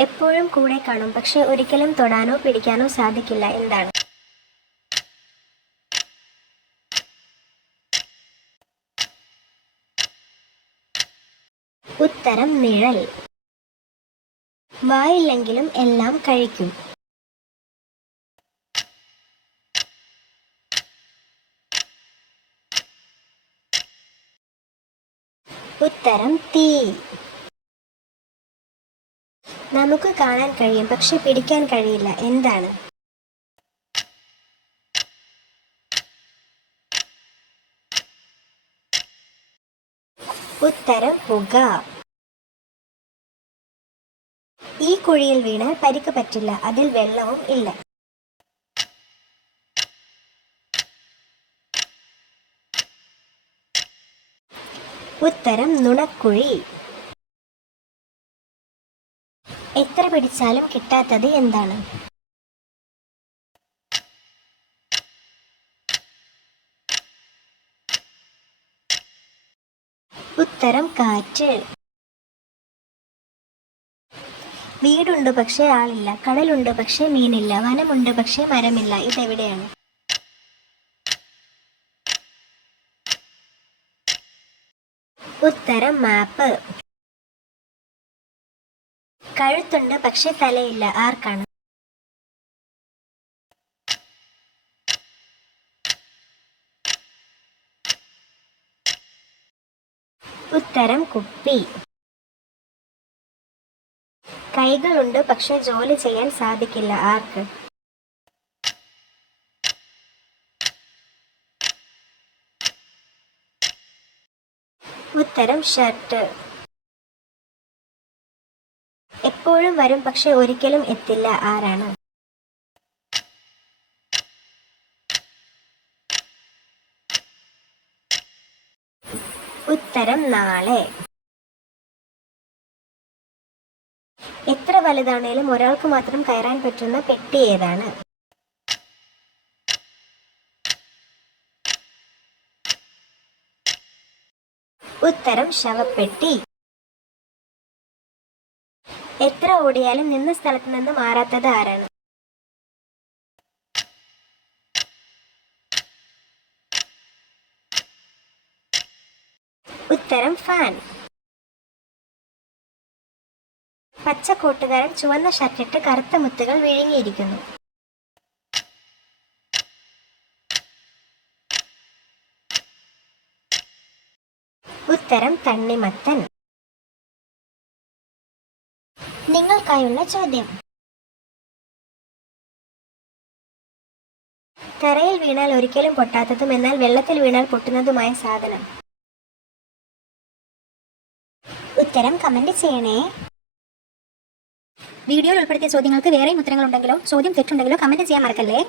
എപ്പോഴും കൂടെ കാണും, പക്ഷെ ഒരിക്കലും തൊടാനോ പിടിക്കാനോ സാധിക്കില്ല. എന്താണ്? ഉത്തരം നിഴൽ. വായില്ലെങ്കിലും എല്ലാം കഴിക്കും. ഉത്തരം തീ. നമുക്ക് കാണാൻ കഴിയും, പക്ഷെ പിടിക്കാൻ കഴിയില്ല. എന്താണ്? ഉത്തരം പുക. ഈ കുഴിയിൽ വീണാൽ പരിക്ക് പറ്റില്ല, അതിൽ വെള്ളവും ഇല്ല. ഉത്തരം നുണക്കുഴി. എത്ര പിടിച്ചാലും കിട്ടാത്തത് എന്താണ്? ഉത്തരം കാറ്റ്. വീടുണ്ട് പക്ഷേ ആളില്ല, കടലുണ്ട് പക്ഷേ മീനില്ല, വനമുണ്ട് പക്ഷേ മരമില്ല. ഇതെവിടെയാണ്? ഉത്തരം മാപ്പ്. കഴുത്തുണ്ട് പക്ഷെ തലയില്ല. ആർക്കാണ്? ഉത്തരം കുപ്പി. കൈകളുണ്ട് പക്ഷെ ജോലി ചെയ്യാൻ സാധിക്കില്ല. ആർക്ക്? ഉത്തരം ഷർട്ട്. എപ്പോഴും വരും പക്ഷെ ഒരിക്കലും എത്തില്ല. ആരാണ്? ഉത്തരം നാളെ. എത്ര വലുതാണേലും ഒരാൾക്ക് മാത്രം കയറാൻ പറ്റുന്ന പെട്ടി ഏതാണ്? ഉത്തരം ശവപ്പെട്ടി. എത്ര ഓടിയാലും നിന്ന സ്ഥലത്ത് നിന്ന് മാറാത്തത് ആരാണ്? ഉത്തരം ഫാൻ. പച്ചക്കോട്ടുകാരൻ ചുവന്ന ഷർട്ടിട്ട് കറുത്ത മുത്തുകൾ വിഴുങ്ങിയിരിക്കുന്നു. ഉത്തരം തണ്ണിമത്തൻ. നിങ്ങൾക്കായുള്ള ചോദ്യം. തറയിൽ വീണാൽ ഒരിക്കലും പൊട്ടാത്തതും എന്നാൽ വെള്ളത്തിൽ വീണാൽ പൊട്ടുന്നതുമായ സാധനം. ഉത്തരം കമന്റ് ചെയ്യണേ. വീഡിയോയിൽ ഉൾപ്പെടുത്തിയ ചോദ്യങ്ങൾക്ക് വേറെയും ഉത്തരങ്ങളുണ്ടെങ്കിലോ ചോദ്യം തെറ്റുണ്ടെങ്കിലോ കമന്റ് ചെയ്യാൻ മറക്കല്ലേ.